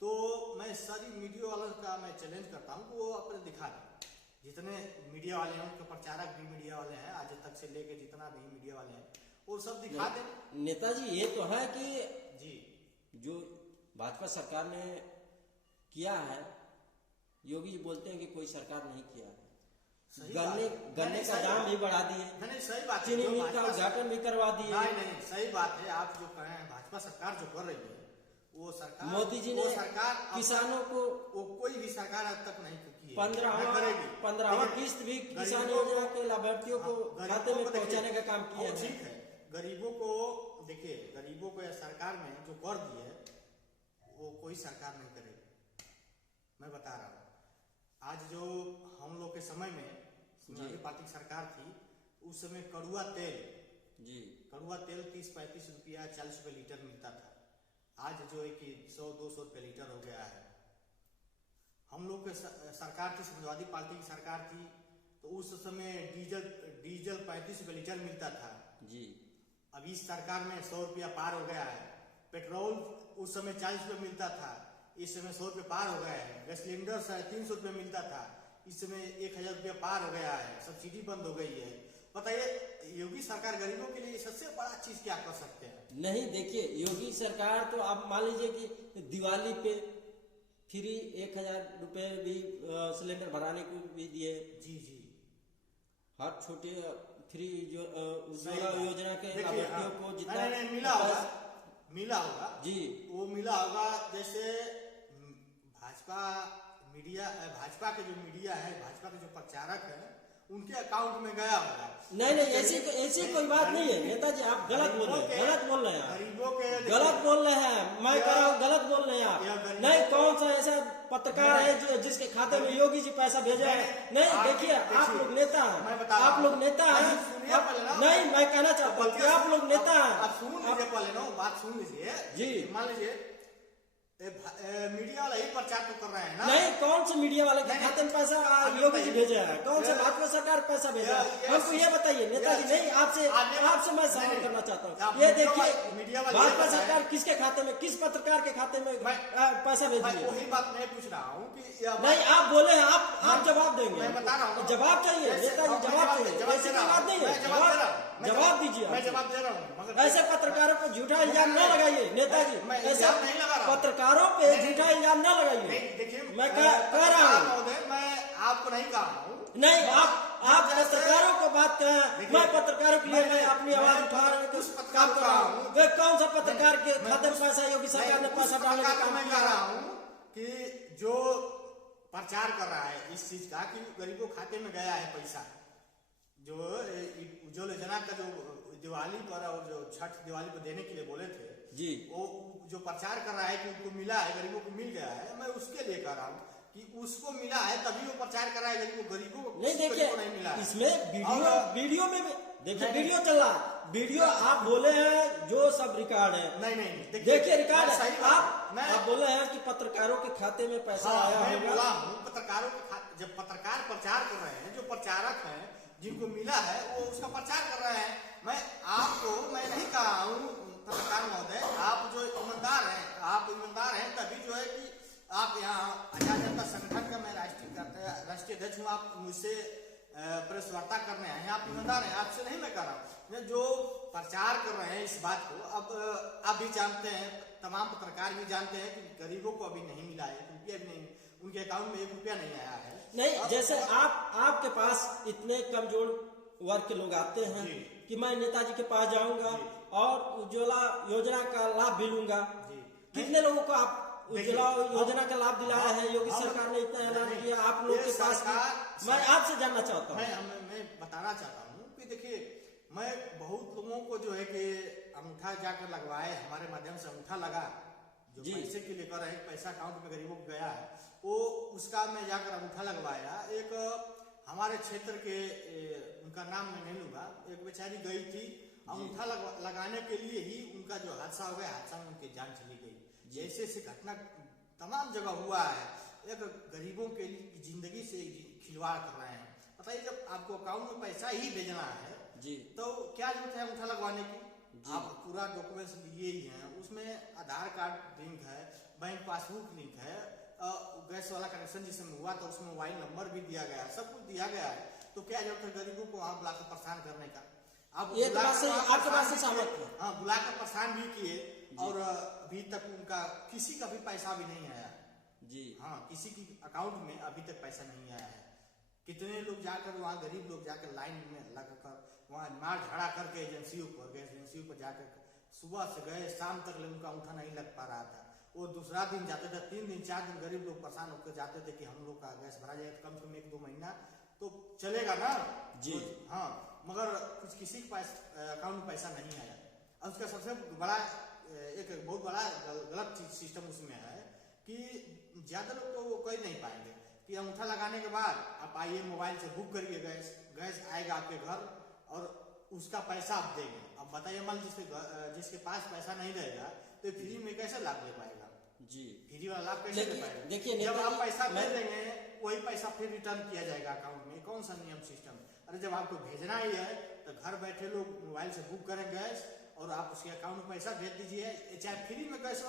तो मैं सारी मीडिया वालों का मैं चैलेंज करता हूँ कि वो अपने दिखा दें। जितने मीडिया वाले हैं उनके प्रचारक भी मीडिया वाले हैं, आज तक से लेके जितना भी मीडिया वाले हैं वो सब दिखा दें। नेताजी, ये तो है कि जी जो भाजपा सरकार ने किया है, योगी बोलते हैं कि कोई सरकार नहीं किया है। गन्ने का दाम भी बढ़ा दिए, सही बात, चीनी मिल का उद्घाटन भी करवा दिए। नहीं सही बात है। आप जो कह रहे हैं भाजपा सरकार जो कर रही है वो सरकार, मोदी जी ने सरकार किसानों को वो कोई भी सरकार अब तक नहीं की है। 15वां किस्त भी किसान योजना के लाभार्थियों को खाते में पहुंचाने का काम किया है। ठीक है, गरीबों को देखिए, गरीबों को सरकार में जो कर दी है वो कोई सरकार नहीं करेगी। मैं बता रहा हूँ, आज जो हम लोग के समय में समाजवादी पार्टी की सरकार थी, उस समय कड़ुआ तेल 30-35 रुपया 40 रुपये लीटर मिलता था। आज जो है कि 100-200 रुपये लीटर हो गया है। हम लोग के सरकार थी, समाजवादी पार्टी की सरकार थी, तो उस समय डीजल 35 रुपये लीटर मिलता था जी। अब इस सरकार में 100 रुपया पार हो गया है। पेट्रोल उस समय 40 रुपये मिलता था, इस समय 100 रुपये पार हो गया है। गैस सिलेंडर 350 रुपये मिलता था, इस समय 1000 रुपया पार हो गया है। सब्सिडी बंद हो गई है। बताइए योगी सरकार गरीबों के लिए सबसे बड़ा चीज क्या कर सकते हैं? नहीं, देखिए योगी सरकार तो आप मान लीजिए कि दिवाली पे फ्री 1000 रुपये भी सिलेंडर भराने को भी दिए। जी। हर छोटे फ्री जो उज्ज्वला योजना के लाभार्थियों को जितना नहीं, मिला होगा जी, वो मिला होगा। जैसे भाजपा के जो मीडिया है, भाजपा के जो प्रचारक है, उनके अकाउंट में गया होगा। नहीं, ऐसी कोई बात नहीं है नेताजी, आप गलत बोल रहे हैं, गलत बोल रहे हैं, गरीबों के गलत बोल रहे हैं। मैं कह रहा हूँ गलत बोल रहे हैं आप। नहीं, कौन सा ऐसा पत्रकार है जो जिसके खाते में योगी जी पैसा भेजा है? नहीं, देखिए आप लोग नेता हैं, आप लोग नेता हैं। नहीं, मैं कहना चाहता हूँ कि आप लोग नेता हैं। आप सुन लीजिए पहले ना, बात सुन लीजिए जी। मान लीजिए मीडिया वाला ही प्रचार तो कर रहे हैं ना। नहीं, कौन से मीडिया वाले के खाते में पैसा योगी जी भेजा है? कौन से भाजपा सरकार पैसा भेजा है? हमको ये बताइए नेताजी। नहीं, आपसे मैं सवाल करना चाहता हूँ। ये देखिए भाजपा सरकार किसके खाते में, किस पत्रकार के खाते में पैसा भेजी है? वही बात मैं पूछ रहा हूँ कि नहीं, आप बोले हैं, आप जवाब देंगे। मैं बता रहा हूँ, जवाब चाहिए नेताजी, जवाब चाहिए। ऐसी कोई बात नहीं है, जवाब दीजिए। मैं जवाब दे रहा हूँ। ऐसे पत्रकारों को झूठा इल्जाम न लगाइए नेताजी, ऐसे नहीं लगा रहा। पत्रकारों पे झूठा इल्जाम न लगाइए। देखिए मैं कह रहा हूँ, मैं आपको नहीं कहा हूँ। नहीं, आप पत्रकारों को बात करें, मैं पत्रकारों के लिए मैं अपनी आवाज उठाने का काम कर रहा हूँ। वे कौन सा पत्रकार के खाते में पैसा योगी सरकार ने पैसा डालने का काम कर रहा हूँ कि जो प्रचार कर रहा है इस चीज का कि गरीबों खाते में गया है पैसा, जो उज्ज्वला योजना का जो दिवाली पर और जो छठ दिवाली पर देने के लिए बोले थे जी, वो जो प्रचार कर रहा है कि उनको मिला है, गरीबों को मिल गया है। मैं उसके लिए कह रहा हूँ कि उसको मिला है तभी वो प्रचार कर रहा है, गरीबों को नहीं। देखिए नहीं मिला है। इसमें वीडियो में देखिए वीडियो चल रहा है, वीडियो आप बोले हैं जो सब रिकॉर्ड है। नहीं, देखिए रिकॉर्ड है। आप बोले हैं कि पत्रकारों के खाते में पैसा आया मैं होगा। बोला हूँ पत्रकारों के जब पत्रकार प्रचार कर रहे हैं, जो प्रचारक हैं जिनको मिला है वो उसका प्रचार कर रहे हैं। मैं नहीं कहा हूँ पत्रकार महोदय, आप जो ईमानदार हैं तभी जो है कि आप यहाँ आजाद जनता संगठन का मैं राष्ट्रीय अध्यक्ष हूँ। आप मुझसे प्रेस वार्ता करने आए हैं, आप ईमानदार हैं, आपसे नहीं मैं कह रहा हूँ। जो प्रचार कर रहे हैं इस बात को, अब आप भी जानते हैं, तमाम पत्रकार भी जानते हैं कि गरीबों को अभी नहीं मिला है, 1 रुपया भी नहीं, उनके अकाउंट में 1 रुपया नहीं आया है। नहीं, जैसे आपके पास इतने कमजोर वर्ग के लोग आते हैं कि मैं नेताजी के पास जाऊंगा और उज्ज्वला योजना का लाभ भी लूंगा। कितने लोगों को आप उज्ज्वला योजना का लाभ दिलाया है? योगी सरकार ने इतना ऐलान किया आप लोग के पास। मैं आपसे जानना चाहता हूँ, मैं बताना चाहता हूँ कि देखिए मैं बहुत लोगों को जो है कि अंगूठा जाकर लगवाए, हमारे माध्यम से अंगूठा लगा, जो पैसे के लिए कर रहे हैं, पैसा अकाउंट में गरीबों को गया है, वो उसका मैं जाकर अंगूठा लगवाया। एक हमारे क्षेत्र के, उनका नाम मैं नहीं लूंगा, एक बेचारी गई थी अंगूठा लगाने के लिए ही उनका जो हादसा हो गया, हादसा में उनकी जान चली गई। जैसे घटना तमाम जगह हुआ है। एक गरीबों के लिए जिंदगी से खिलवाड़ कर रहे हैं। बताइए जब आपको अकाउंट में पैसा ही भेजना है जी, तो क्या जरूरत है अंगूठा लगवाने की? आप पूरा डॉक्यूमेंट्स लिए ही हैं, उसमें आधार कार्ड लिंक है, बैंक पासबुक लिंक है, गैस वाला कनेक्शन जिसमें हुआ था उसमें मोबाइल नंबर भी दिया गया है, सब कुछ दिया गया है। तो क्या जरूरत है गरीबों को वहां बुलाकर परेशान करने का? आप ये आपके बात से सहमत हूं। हाँ, बुलाकर परेशान भी किए और अभी तक उनका किसी का भी पैसा भी नहीं आया जी। हाँ, किसी की अकाउंट में अभी तक पैसा नहीं आया है। कितने लोग जाकर वहाँ, गरीब लोग जाकर लाइन में लगकर वहाँ मार झगड़ा करके एजेंसियों पर, गैस एजेंसियों पर जाकर सुबह से गए शाम तक उनका अंगूठा नहीं लग पा रहा था। वो दूसरा दिन जाते थे, 3 दिन 4 दिन गरीब लोग परेशान होकर जाते थे कि हम लोग का गैस भरा जाए, कम से कम 1-2 महीना तो चलेगा ना जी। हाँ, मगर कुछ किसी के पास अकाउंट में पैसा नहीं आया। और उसका सबसे बड़ा एक बहुत बड़ा गलत सिस्टम उसमें है कि ज्यादा लोग तो वो कह नहीं पाएंगे कि अंगूठा लगाने के बाद आप आइए मोबाइल से बुक करिए गैस, गैस आएगा आपके घर और उसका पैसा आप देंगे। अब बताइए मान जिसके पास पैसा नहीं रहेगा तो फ्री में कैसे लाभ ले पाएगा जी, फ्री वाला लाभ कैसे ले पाएगा? देखिए जब आप पैसा दे मैं देंगे वही पैसा फिर रिटर्न किया जाएगा अकाउंट में, कौन सा नियम सिस्टम? अरे जब आपको भेजना ही है तो घर बैठे लोग मोबाइल से बुक करें गैस और आप उसके अकाउंट में पैसा भेज दीजिए, चाहे फ्री में कैसे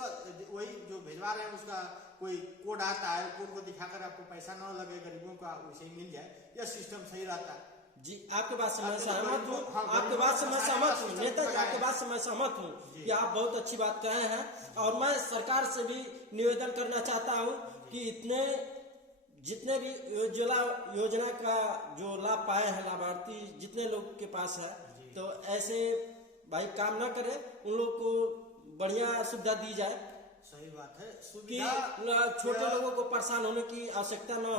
वही जो भेजवा रहे हैं उसका कोई कोड आता है, कोड को दिखाकर आपको पैसा न लगे, गरीबों का वैसे ही मिल जाए, यह सिस्टम सही रहता है। जी, आपके बात से मैं सहमत हूँ, आपके बात से मैं सहमत हूँ नेता जी, आपके बात से मैं सहमत हूँ कि आप बहुत अच्छी बात कहे हैं। और मैं सरकार से भी निवेदन करना चाहता हूँ कि जितने भी योजना का जो लाभ पाए हैं लाभार्थी जितने लोग के पास है, तो ऐसे भाई काम ना करे, उन लोग को बढ़िया सुविधा दी जाए। सही बात है कि छोटे लोगों को परेशान होने की आवश्यकता न हो,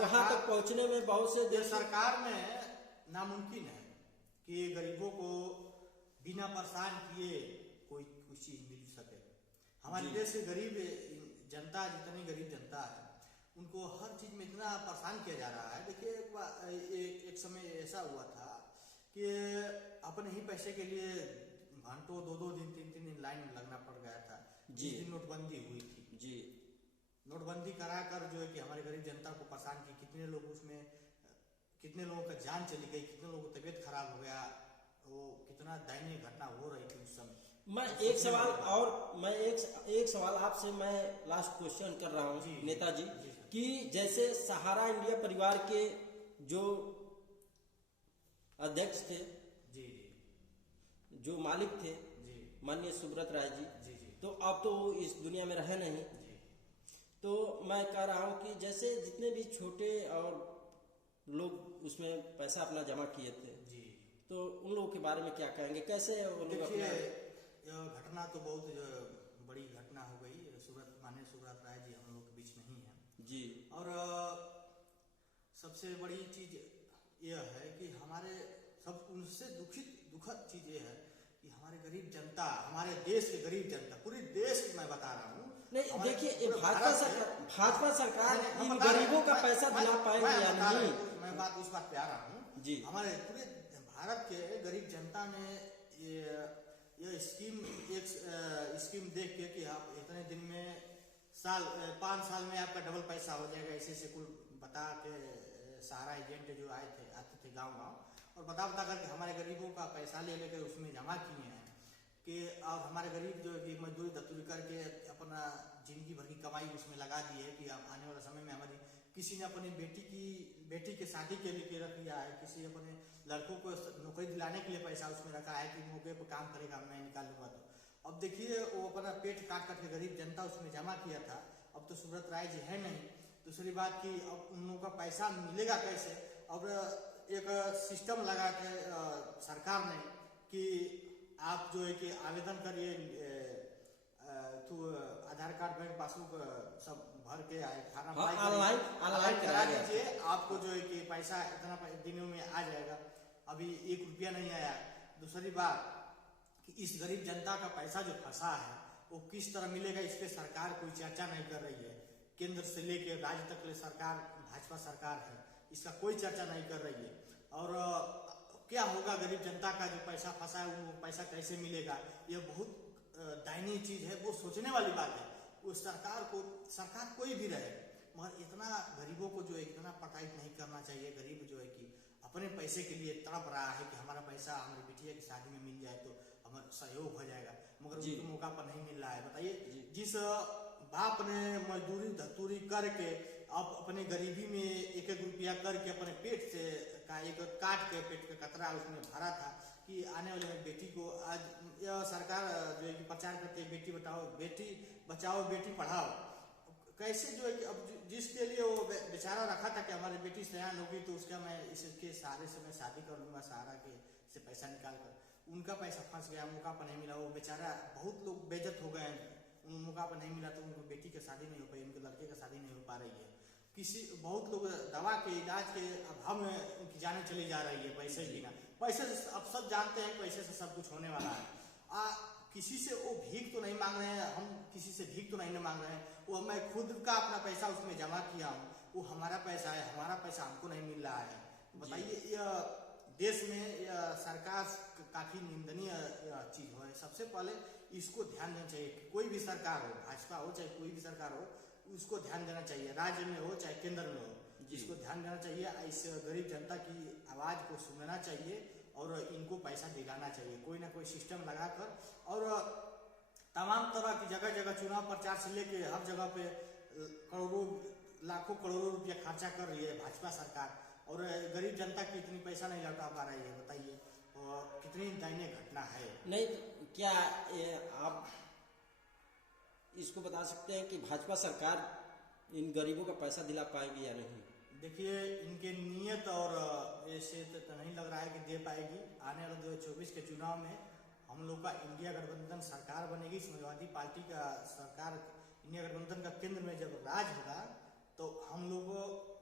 वहां तक पहुंचने में बहुत से सरकार में नामुमकिन है कि गरीबों को बिना परेशान किए कोई चीज मिल सके। हमारे देश के गरीब जनता, जितनी गरीब जनता है उनको हर चीज में इतना परेशान किया जा रहा है। देखिए एक समय ऐसा हुआ था कि अपने ही पैसे के लिए घंटों 2-2 दिन 3-3 दिन लाइन में लगना पड़ गया था जिस दिन नोटबंदी हुई थी जी। नोटबंदी कराकर जो है कि हमारे गरीब जनता को परेशान की, कितने लोग उसमें, कितने लोगों का जान चली गई, कितने लोगों की तबीयत खराब हो गया, वो कितना दयनीय घटना हो रही थी उस समय। मैं एक सवाल आपसे मैं लास्ट क्वेश्चन कर रहा हूँ नेताजी कि जैसे सहारा इंडिया परिवार के जो अध्यक्ष थे जी, जो मालिक थे माननीय सुब्रत राय जी, तो अब तो इस दुनिया में रहे नहीं, तो मैं कह रहा हूँ कि जैसे जितने भी छोटे और लोग उसमें पैसा अपना जमा किए थे जी, तो उन लोगों के बारे में क्या कहेंगे, कैसे वो लोग अपना? यह घटना तो बहुत बड़ी घटना हो गई। माननीय सुब्रत राय जी हम लोग के बीच नहीं है जी। और सबसे बड़ी चीज यह है कि हमारे सब उनसे दुखद चीज ये है कि हमारे गरीब जनता, हमारे देश के गरीब जनता, पूरे देश की मैं बता रहा हूँ। नहीं देखिए, भाजपा सरकार इन गरीबों का पैसा दिला पाएगी या नहीं, मैं उस बात पे आ रहा हूँ जी। हमारे पूरे भारत के गरीब जनता ने ये स्कीम देख के कि आप इतने दिन में 5 साल में आपका डबल पैसा हो जाएगा, ऐसे कुल बता के सहारा एजेंट जो आते थे गांव और बता करके हमारे गरीबों का पैसा ले लेकर उसमें जमा किए हैं कि और हमारे गरीब जो है मजदूरी दस्तूरी करके अपना जिंदगी भर की कमाई उसमें लगा दी है कि आने वाले समय में हमारी किसी ने अपनी बेटी के शादी के लिए रख लिया है, किसी अपने लड़कों को नौकरी दिलाने के लिए पैसा उसमें रखा है कि मौके पर काम करेगा, मैं निकालूंगा। तो अब देखिए वो अपना पेट काट के गरीब जनता उसमें जमा किया था, अब तो सुब्रत राय जी है नहीं। दूसरी बात कि अब उन लोगों का पैसा मिलेगा कैसे? अब एक सिस्टम लगा के सरकार ने कि आप जो है कि आवेदन करिए तो आधार कार्ड, बैंक पासबुक सब भर के फार्म ऑनलाइन करा दीजिए, आपको जो है कि पैसा इतना दिनों में आ जाएगा। अभी 1 रुपया नहीं आया। दूसरी बात कि इस गरीब जनता का पैसा जो फंसा है वो किस तरह मिलेगा, इस पे सरकार कोई चर्चा नहीं कर रही है। केंद्र से लेकर राज्य तक सरकार, भाजपा सरकार है, इसका कोई चर्चा नहीं कर रही है। और क्या होगा गरीब जनता का जो पैसा फंसा है वो पैसा कैसे मिलेगा, ये बहुत दयनीय चीज है, वो सोचने वाली बात है। वो सरकार कोई भी रहे मगर इतना गरीबों को जो है इतना प्रताड़ित नहीं करना चाहिए। गरीब जो है कि अपने पैसे के लिए तड़प रहा है कि हमारा पैसा हमारी बिटिया की शादी में मिल जाए तो हमारा सहयोग हो जाएगा, मगर उनको मौका पर नहीं मिल रहा है। बताइए, जिस बाप ने मजदूरी धतूरी करके अब अपने गरीबी में 1-1 रुपया करके अपने पेट से एक काट के पेट का कतरा उसमें भरा था कि आने वाले बेटी को, आज यह सरकार जो है कि प्रचार करती है बेटी बचाओ बेटी पढ़ाओ, कैसे जो है कि अब जिसके लिए वो बेचारा रखा था कि हमारी बेटी सयान होगी तो उसका मैं इसके सहारे से मैं शादी कर लूंगा, सहारा के से पैसा निकाल कर, उनका पैसा फंस गया, मौका पर नहीं मिला। वो बेचारा बहुत लोग बेइज्जत हो गए, उन मौका पर नहीं मिला तो उनको बेटी की शादी नहीं हो पाई, उनके लड़के की शादी नहीं हो पा रही है। बहुत लोग दवा के इलाज के अभाव में उनकी जाने चली जा रही है पैसे बिना। पैसे से अब सब जानते हैं पैसे से सब कुछ होने वाला है। किसी से वो भीख तो नहीं मांग रहे हैं, हम किसी से भीख तो नहीं मांग रहे हैं, वो मैं खुद का अपना पैसा उसमें जमा किया हूँ, वो हमारा पैसा है, हमारा पैसा हमको नहीं मिल रहा है। बताइए, यह देश में यह सरकार काफी निंदनीय चीज है। सबसे पहले इसको ध्यान देना चाहिए कि कोई भी सरकार हो, भाजपा हो चाहे कोई भी सरकार हो, उसको ध्यान देना चाहिए, राज्य में हो चाहे केंद्र में हो, इसको ध्यान देना चाहिए। इस गरीब जनता की आवाज को सुनना चाहिए और इनको पैसा दिलाना चाहिए, कोई ना कोई सिस्टम लगाकर। और तमाम तरह की जगह जगह चुनाव प्रचार से लेके हर जगह पे करोड़ों लाखों करोड़ों रुपया खर्चा कर रही है भाजपा सरकार, और गरीब जनता की इतनी पैसा नहीं लौटा पा रही है। बताइए, और कितनी दयनीय घटना है। नहीं, क्या आप इसको बता सकते हैं कि भाजपा सरकार इन गरीबों का पैसा दिला पाएगी या नहीं? देखिए, इनके नियत और ऐसे तो नहीं लग रहा है कि दे पाएगी। आने वाले 2024 के चुनाव में हम लोग का इंडिया गठबंधन सरकार बनेगी, समाजवादी पार्टी का सरकार, इंडिया गठबंधन का केंद्र में जब राज होगा तो हम लोग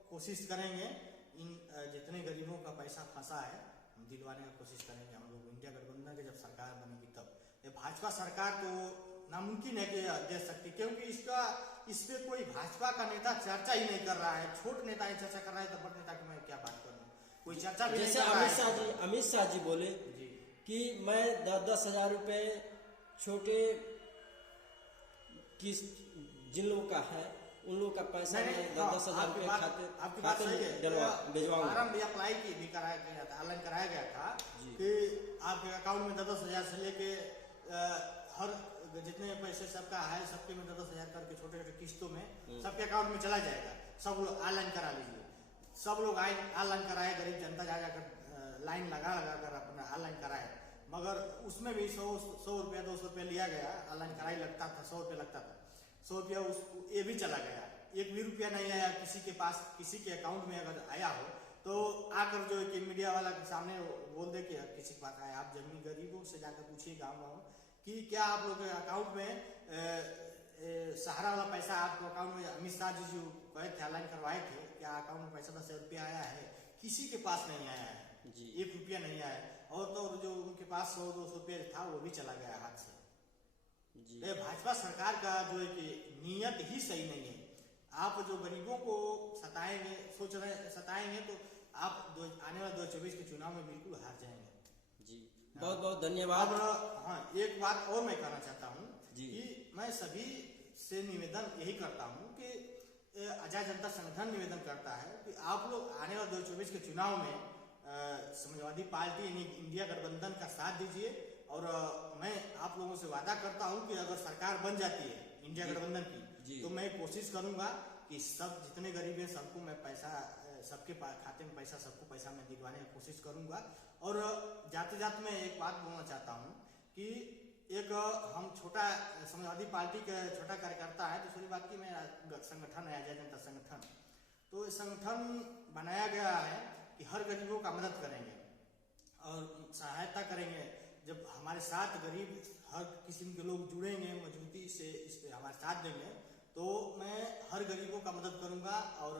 कोशिश करेंगे इन जितने गरीबों का पैसा फंसा है हम दिलवाने की कोशिश करेंगे। हम लोग इंडिया गठबंधन की जब सरकार बनेगी तब। ये भाजपा सरकार तो नामुमकिन है कि दे सकती, क्योंकि इस पे कोई भाजपा का नेता चर्चा ही नहीं कर रहा है। छोट नेता ही चर्चा कर रहा है तो बड़ नेता की मैं क्या बात करूं, कोई चर्चा भी जैसे नहीं कर रहा है। अमित शाह जी बोले जी कि मैं 10,000 रुपए छोटे किस जिन लोगों का है उन लोगों का पैसा मैं 10,000 रुपए खाते में भिजवाऊंगा। फॉर्म भी अप्लाई की भी कराया गया था, ऑनलाइन कराया गया था कि आपके अकाउंट में 10,000 से लेके हर जितने पैसे सबका है सबके में 10,000 करके छोटे छोटे किस्तों में सबके अकाउंट में चला जाएगा। सब लोग ऑनलाइन करा लीजिए। सब लोग ऑनलाइन कराए, गरीब जनता जा जाकर लाइन लगा कर अपना ऑनलाइन कराए, मगर उसमें भी 100 रुपया 200 रुपया लिया गया। ऑनलाइन कराई लगता था 100 रुपया लगता था, 100 रुपया ये भी चला गया। एक भी रुपया नहीं आया किसी के पास। किसी के अकाउंट में अगर आया हो तो आकर जो कि मीडिया वाला के सामने बोल दे कि किसी के पास आया। आप जमीन गरीबों से जाकर पूछिए गाँव कि क्या आप लोग के अकाउंट में सहारा वाला पैसा आपको अकाउंट में अमित शाह जी जो कहे थे ऑनलाइन करवाए थे, क्या अकाउंट में पैसा 10 रुपया आया है? किसी के पास नहीं आया है जी, 1 रुपया नहीं आया है। और तो जो उनके पास 100-200 रुपया था वो भी चला गया हाथ से जी। भाजपा सरकार का जो है कि नीयत ही सही नहीं है। आप जो गरीबों को सताएंगे, सताएंगे तो आप आने वाले 2024 के चुनाव में बिल्कुल हार जाएंगे जी। बहुत बहुत धन्यवाद। हाँ, एक बात और मैं कहना चाहता हूँ कि मैं सभी से निवेदन यही करता हूँ कि आजाद जनता संगठन निवेदन करता है कि आप लोग आने वाले 2024 के चुनाव में समाजवादी पार्टी यानी इंडिया गठबंधन का साथ दीजिए। और मैं आप लोगों से वादा करता हूँ कि अगर सरकार बन जाती है इंडिया गठबंधन की तो मैं कोशिश करूंगा कि सब जितने गरीब हैं सबको मैं पैसा, सबके खाते में पैसा, सबको पैसा मैं दिलवाने की कोशिश करूंगा। और जाते जाते मैं एक बात बोलना चाहता हूँ कि एक हम छोटा समाजवादी पार्टी का छोटा कार्यकर्ता है। दूसरी बात की मैं संगठन है आजाद जनता संगठन, तो संगठन बनाया गया है कि हर गरीबों का मदद करेंगे और सहायता करेंगे। जब हमारे साथ गरीब हर किस्म के लोग जुड़ेंगे, मजबूती से इस पे हमारे साथ देंगे, तो मैं हर गरीबों का मदद करूंगा और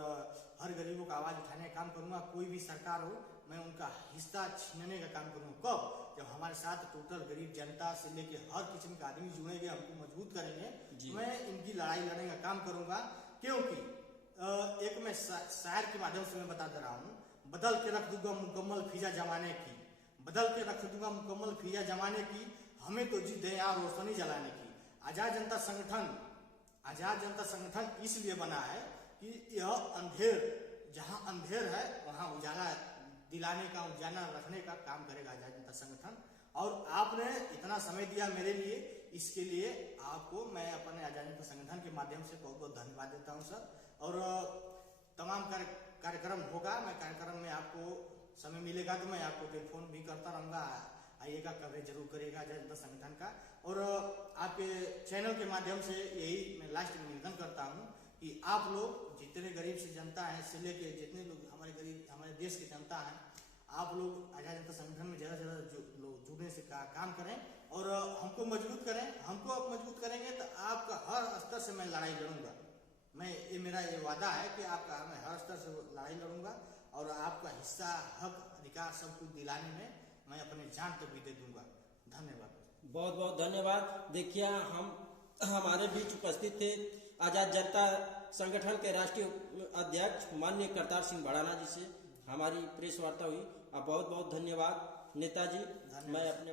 हर गरीबों का आवाज उठाने का काम करूंगा। कोई भी सरकार हो मैं उनका हिस्सा छीनने का काम करूंगा। कब? जब हमारे साथ टोटल गरीब जनता से लेके हर किस्म के आदमी जुड़ेंगे, हमको मजबूत करेंगे, मैं इनकी लड़ाई लड़ने का काम करूंगा। क्योंकि एक मैं शायर के माध्यम से मैं बता दे रहा हूँ, बदल के रख दूंगा मुकम्मल फिजा जमाने की, बदल के रख दूंगा मुकम्मल फिजा जमाने की, हमें तो जिद है यार रोशनी जलाने की। आजाद जनता संगठन इसलिए बना है कि यह अंधेर, जहां अंधेर है वहां उजाला दिलाने का, उजाला रखने का काम करेगा आजाद जनता संगठन। और आपने इतना समय दिया मेरे लिए, इसके लिए आपको मैं अपने आजाद जनता संगठन के माध्यम से बहुत बहुत धन्यवाद देता हूं सर। और तमाम कार्यक्रम होगा, मैं कार्यक्रम में आपको समय मिलेगा तो मैं आपको टेलीफोन भी करता रहूंगा, आइएगा, कवरेज जरूर करिएगा आजाद जनता संगठन का। और आपके चैनल के माध्यम से यही मैं लास्ट में निवेदन करता हूँ कि आप लोग जितने गरीब से जनता है से लेके जितने लोग हमारे गरीब हमारे देश की जनता है, आप लोग आजाद जनता संगठन में ज्यादा से ज्यादा लोग जुड़ने से काम करें और हमको मजबूत करें। हमको आप मजबूत करेंगे तो आपका हर स्तर से मैं लड़ाई लड़ूंगा। ये मेरा ये वादा है कि आपका मैं हर स्तर से लड़ाई लड़ूंगा और आपका हिस्सा, हक, अधिकार सब कुछ दिलाने में मैं अपने जान तक भी दे दूंगा। धन्यवाद। बहुत बहुत धन्यवाद। देखिए, हमारे बीच उपस्थित थे आजाद जनता संगठन के राष्ट्रीय अध्यक्ष माननीय करतार सिंह भड़ाना जी से हमारी प्रेस वार्ता हुई। आप बहुत बहुत धन्यवाद नेताजी। मैं अपने